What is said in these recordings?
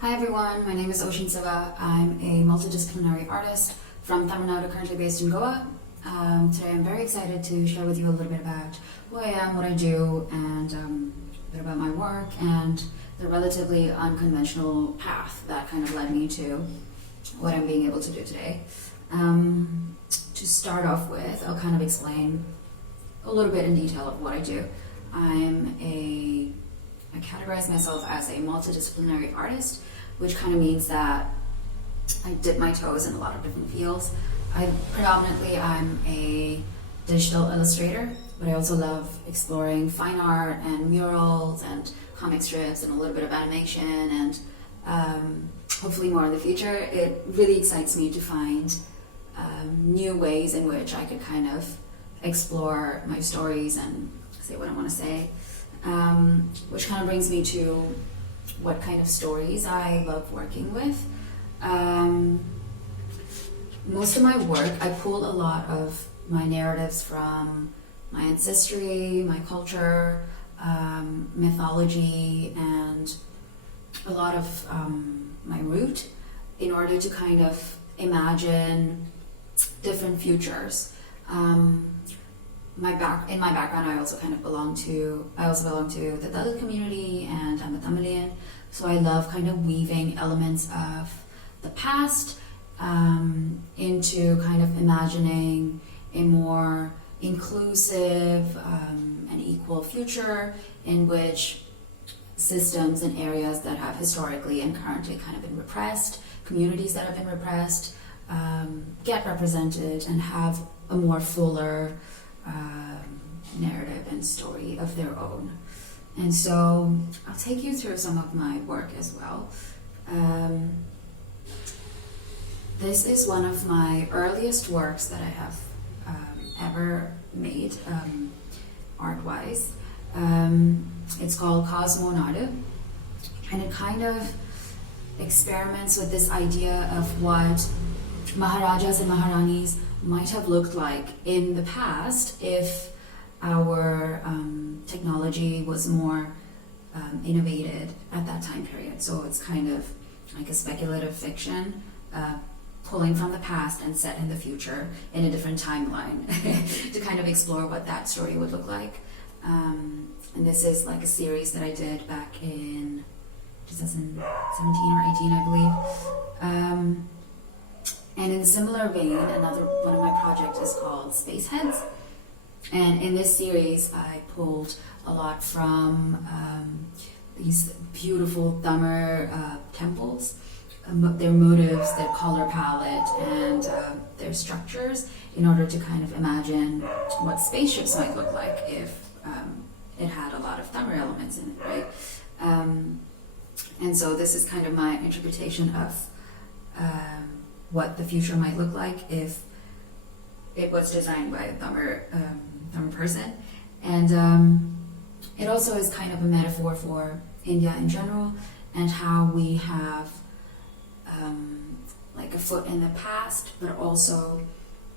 Hi everyone, my name is Osheen Siva. I'm a multidisciplinary artist from Tamil Nadu, currently based in Goa. Today I'm very excited to share with you a little bit about who I am, what I do, and a bit about my work and the relatively unconventional path that kind of led me to what I'm being able to do today. To start off with, I'll kind of explain a little bit in detail of what I do. I categorize myself as a multidisciplinary artist, which kind of means that I dip my toes in a lot of different fields. I'm a digital illustrator, but I also love exploring fine art and murals and comic strips and a little bit of animation and hopefully more in the future. It really excites me to find new ways in which I could kind of explore my stories and say what I want to say. Which kind of brings me to what kind of stories I love working with. Most of my work, I pull a lot of my narratives from my ancestry, my culture, mythology, and a lot of my root in order to kind of imagine different futures. In my background, I also belong to the Dalit community, and I'm a Tamilian, so I love kind of weaving elements of the past into kind of imagining a more inclusive and equal future in which systems and areas that have historically and currently kind of been repressed, communities that have been repressed, get represented and have a more fuller narrative and story of their own. And so I'll take you through some of my work as well. This is one of my earliest works that I have ever made, art-wise. It's called Cosmo Nadu, and it kind of experiments with this idea of what Maharajas and Maharanis might have looked like in the past if our technology was more innovated at that time period. So it's kind of like a speculative fiction, pulling from the past and set in the future in a different timeline to kind of explore what that story would look like. And this is like a series that I did back in 2017 or 18, I believe. And in a similar vein, another one of my projects is called Space Heads. And in this series, I pulled a lot from these beautiful Tamil temples, their motives, their color palette, and their structures in order to kind of imagine what spaceships might look like if it had a lot of Tamil elements in it, right? And so this is kind of my interpretation of what the future might look like if it was designed by a Tamil person. And it also is kind of a metaphor for India in general and how we have like a foot in the past, but also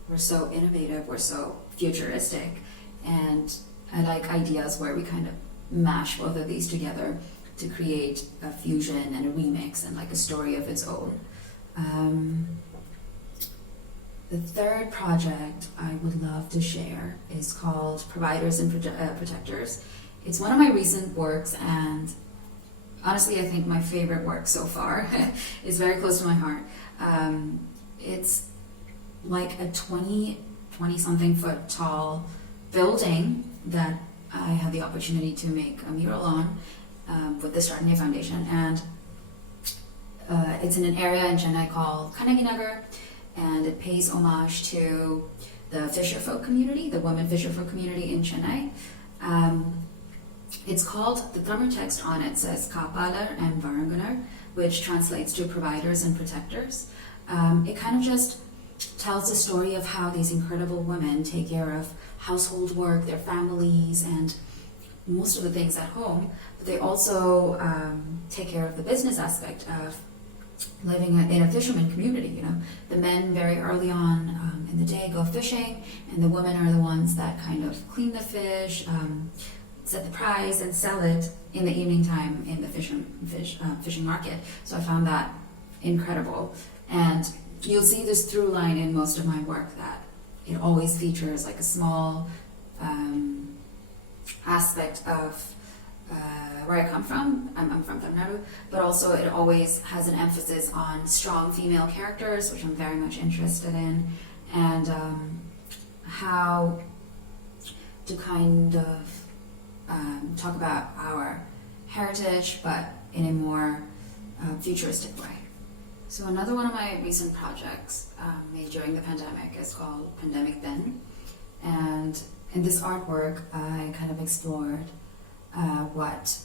we're so innovative, we're so futuristic, and I like ideas where we kind of mash both of these together to create a fusion and a remix and like a story of its own. The third project I would love to share is called Providers and Protectors. It's one of my recent works, and honestly I think my favorite work so far. It's very close to my heart. It's like a 20-something foot tall building that I had the opportunity to make a mural on with the Startney Foundation, and it's in an area in Chennai called Kanaginagar, and it pays homage to the fisherfolk community, the women fisherfolk community in Chennai. It's called, the Tamil text on it says Kapalar and Varangunar, which translates to providers and protectors. It kind of just tells the story of how these incredible women take care of household work, their families, and most of the things at home, but they also take care of the business aspect of living in a fisherman community. You know, the men very early on in the day go fishing, and the women are the ones that kind of clean the fish, set the price and sell it in the evening time in the fishing market. So I found that incredible. And you'll see this through line in most of my work, that it always features like a small aspect of where I come from. I'm from Tamil Nadu, but also it always has an emphasis on strong female characters, which I'm very much interested in, and how to kind of talk about our heritage, but in a more futuristic way. So another one of my recent projects made during the pandemic is called Pandemic Then, and in this artwork I kind of explored what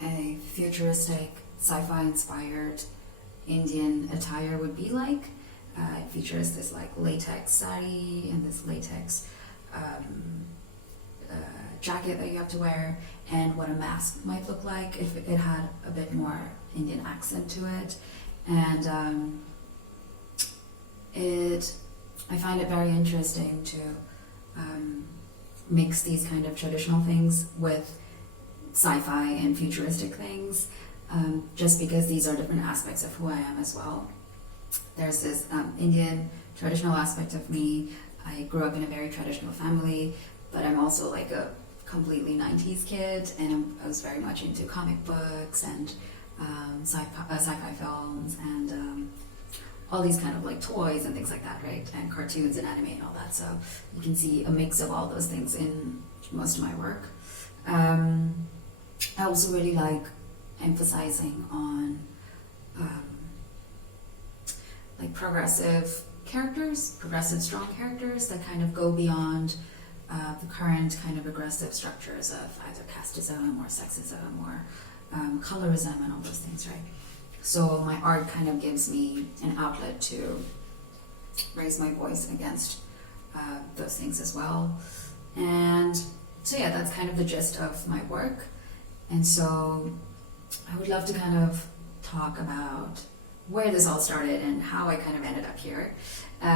a futuristic sci-fi inspired Indian attire would be like. It features this like latex sari and this latex jacket that you have to wear, and what a mask might look like if it had a bit more Indian accent to it. And I find it very interesting to mix these kind of traditional things with sci-fi and futuristic things, just because these are different aspects of who I am as well. There's this Indian traditional aspect of me. I grew up in a very traditional family, but I'm also like a completely 90s kid, and I was very much into comic books and sci-fi films and all these kind of like toys and things like that, right? And cartoons and anime and all that. So you can see a mix of all those things in most of my work. I also really like emphasizing on like progressive characters, progressive strong characters that kind of go beyond the current kind of aggressive structures of either casteism or sexism or colorism and all those things, right? So my art kind of gives me an outlet to raise my voice against those things as well. And so yeah, that's kind of the gist of my work. And so I would love to kind of talk about where this all started and how I kind of ended up here. So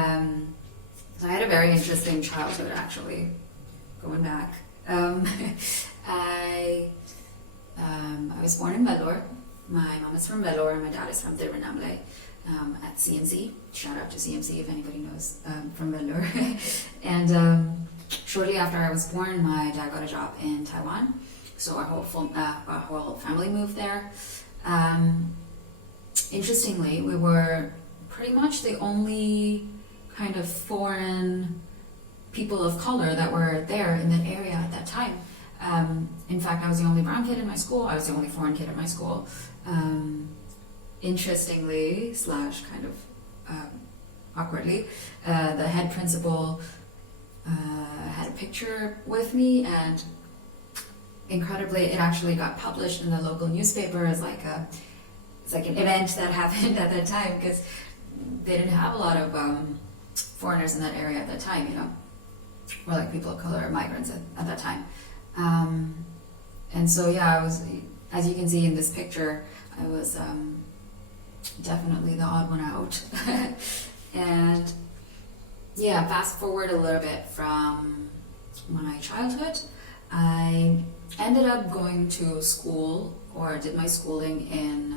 I had a very interesting childhood, actually, going back. I was born in Vellore. My mom is from Vellore and my dad is from Tirunelveli at CMC. Shout out to CMC if anybody knows from Vellore. And shortly after I was born, my dad got a job in Taiwan. So our whole family moved there. Interestingly, we were pretty much the only kind of foreign people of color that were there in that area at that time. In fact, I was the only brown kid in my school. I was the only foreign kid in my school. Interestingly, / kind of awkwardly, the head principal had a picture with me, and incredibly, it actually got published in the local newspaper as like an event that happened at that time, because they didn't have a lot of foreigners in that area at that time, you know, or like people of color or migrants at that time. And so yeah, I was, as you can see in this picture, I was definitely the odd one out. And yeah, fast forward a little bit from my childhood, I ended up going to school, or did my schooling in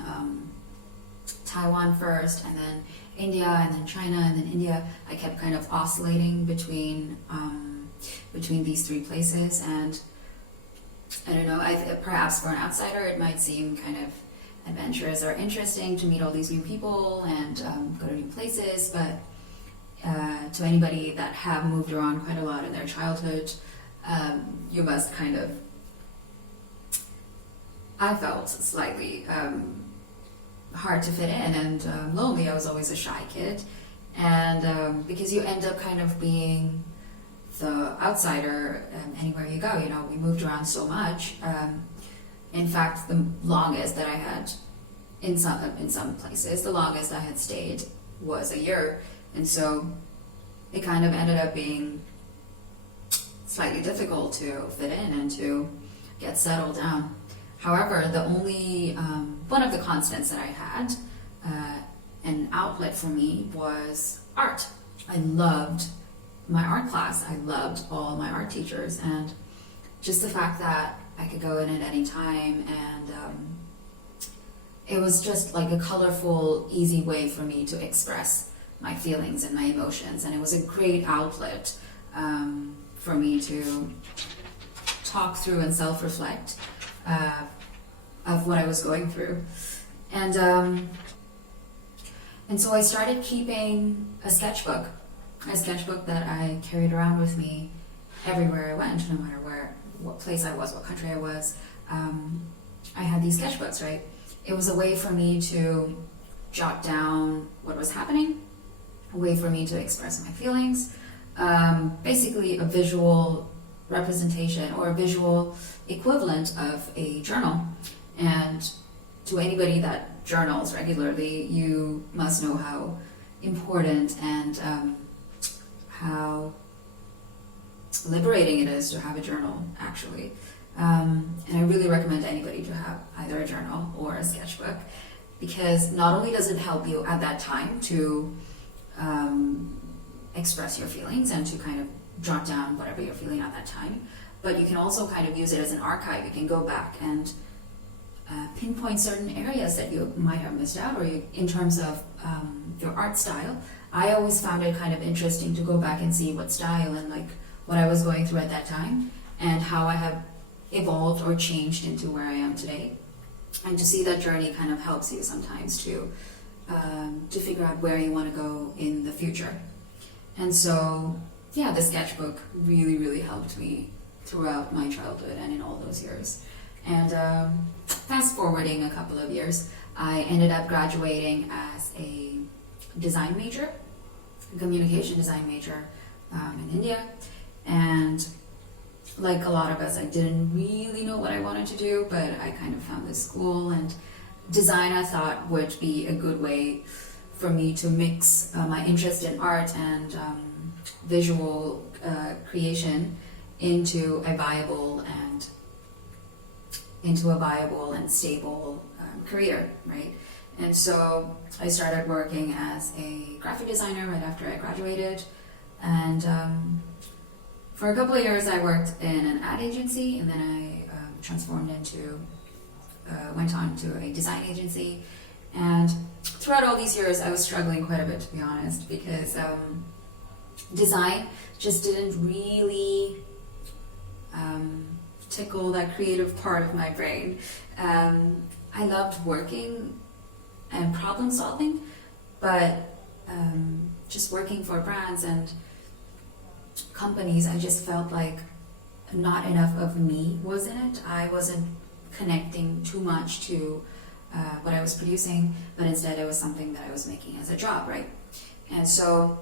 Taiwan first, and then India, and then China, and then India. I kept kind of oscillating between these three places, and I don't know, perhaps for an outsider it might seem kind of adventurous or interesting to meet all these new people and go to new places, but to anybody that have moved around quite a lot in their childhood, you must kind of, I felt slightly hard to fit in and lonely. I was always a shy kid, and because you end up kind of being the outsider anywhere you go, you know, we moved around so much. In fact, the longest that I had in some places, the longest I had stayed was a year, and so it kind of ended up being slightly difficult to fit in and to get settled down. However, the only one of the constants that I had, an outlet for me, was art. I loved my art class. I loved all my art teachers, and just the fact that I could go in at any time, and it was just like a colorful, easy way for me to express my feelings and my emotions, and it was a great outlet for me to talk through and self-reflect of what I was going through. And so I started keeping a sketchbook that I carried around with me everywhere I went, no matter what place I was, what country I was. I had these sketchbooks, right? It was a way for me to jot down what was happening, a way for me to express my feelings, basically a visual representation or a visual equivalent of a journal. And to anybody that journals regularly, you must know how important and how liberating it is to have a journal, actually. And I really recommend anybody to have either a journal or a sketchbook, because not only does it help you at that time to express your feelings and to kind of jot down whatever you're feeling at that time, but you can also kind of use it as an archive. You can go back and pinpoint certain areas that you might have missed out, or in terms of your art style. I always found it kind of interesting to go back and see what style and like what I was going through at that time, and how I have evolved or changed into where I am today. And to see that journey kind of helps you sometimes to figure out where you want to go in the future. And so, yeah, the sketchbook really, really helped me throughout my childhood and in all those years. And fast forwarding a couple of years, I ended up graduating as a design major, a communication design major in India. And like a lot of us, I didn't really know what I wanted to do, but I kind of found this school, and design I thought would be a good way for me to mix my interest in art and visual creation into a viable and stable career, right? And so I started working as a graphic designer right after I graduated, and for a couple of years I worked in an ad agency, and then I went on to a design agency. And throughout all these years I was struggling quite a bit, to be honest, because design just didn't really tickle that creative part of my brain. I loved working and problem solving, but just working for brands and companies, I just felt like not enough of me was in it. I wasn't connecting too much to what I was producing, but instead it was something that I was making as a job, right? And so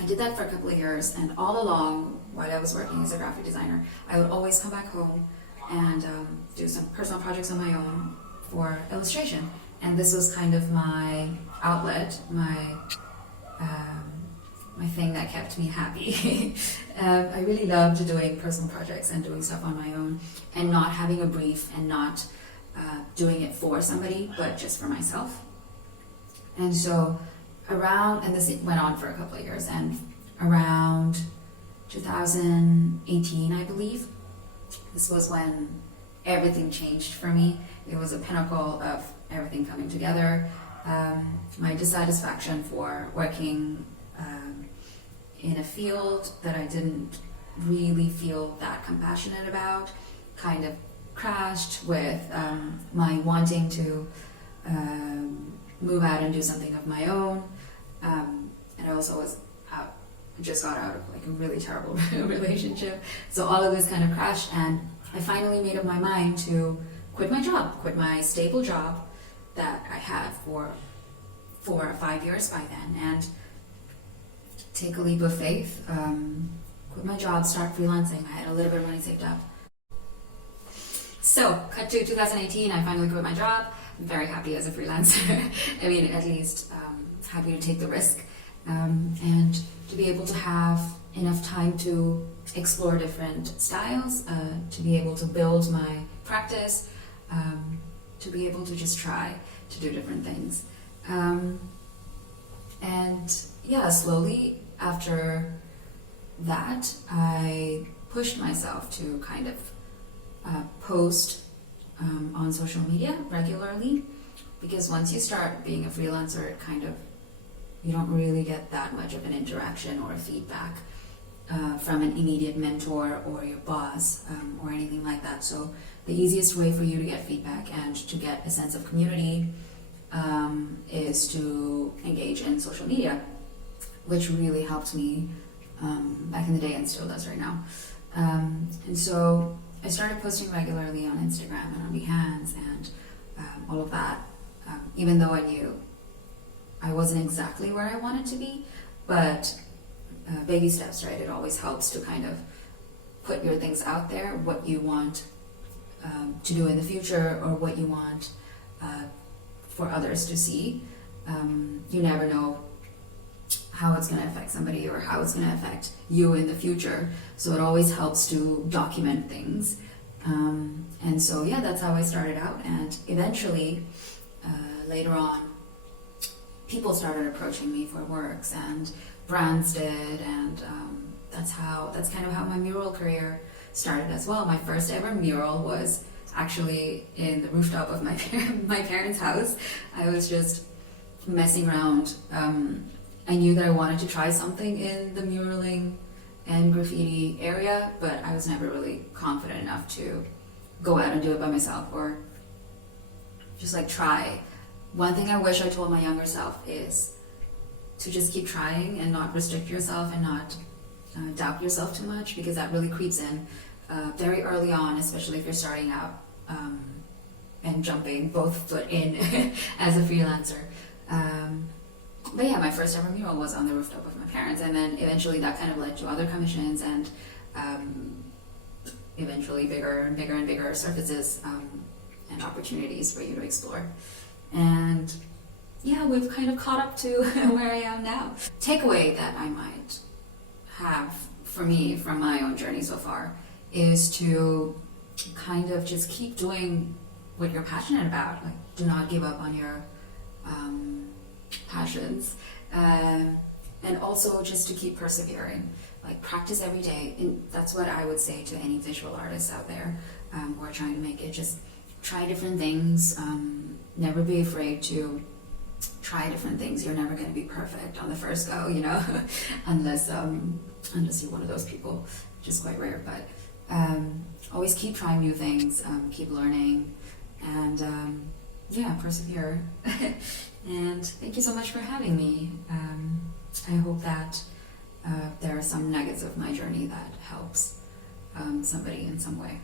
I did that for a couple of years, and all along while I was working as a graphic designer, I would always come back home and do some personal projects on my own for illustration. And this was kind of my outlet, my thing that kept me happy. I really loved doing personal projects and doing stuff on my own, and not having a brief, and not doing it for somebody, but just for myself. And so and this went on for a couple of years, and around 2018, I believe, this was when everything changed for me. It was a pinnacle of everything coming together. My dissatisfaction for working in a field that I didn't really feel that compassionate about kind of crashed with my wanting to move out and do something of my own. And I also just got out of like a really terrible relationship. So all of this kind of crashed, and I finally made up my mind to quit my stable job that I had for 4 or 5 years by then, and take a leap of faith, quit my job, start freelancing. I had a little bit of money saved up. So, cut to 2018, I finally quit my job. I'm very happy as a freelancer. I mean, at least happy to take the risk, and to be able to have enough time to explore different styles, to be able to build my practice, to be able to just try to do different things. And yeah, slowly after that, I pushed myself to kind of post on social media regularly, because once you start being a freelancer, it kind of, you don't really get that much of an interaction or feedback from an immediate mentor or your boss or anything like that. So the easiest way for you to get feedback and to get a sense of community is to engage in social media, which really helped me back in the day and still does right now. And so I started posting regularly on Instagram and on Behance and all of that, even though I knew I wasn't exactly where I wanted to be, but baby steps, right? It always helps to kind of put your things out there, what you want to do in the future, or what you want for others to see. You never know how it's going to affect somebody or how it's going to affect you in the future. So it always helps to document things. And so, yeah, that's how I started out. And eventually, later on, people started approaching me for works, and brands did, and that's kind of how my mural career started as well. My first ever mural was actually in the rooftop of my parents' house. I was just messing around. I knew that I wanted to try something in the muraling and graffiti area, but I was never really confident enough to go out and do it by myself or just like try. One thing I wish I told my younger self is to just keep trying and not restrict yourself and not doubt yourself too much, because that really creeps in very early on, especially if you're starting out and jumping both foot in as a freelancer. But yeah, my first ever mural was on the rooftop of my parents, and then eventually that kind of led to other commissions and eventually bigger and bigger and bigger surfaces and opportunities for you to explore. And yeah, we've kind of caught up to where I am now. Takeaway that I might have for me from my own journey so far is to kind of just keep doing what you're passionate about. Like, do not give up on your passions, and also just to keep persevering. Like, practice every day. And that's what I would say to any visual artists out there who are trying to make it. Just try different things. Never be afraid to try different things. You're never going to be perfect on the first go, you know, unless you're one of those people, which is quite rare. But always keep trying new things, keep learning, and yeah, persevere. And thank you so much for having me. I hope that there are some nuggets of my journey that helps somebody in some way.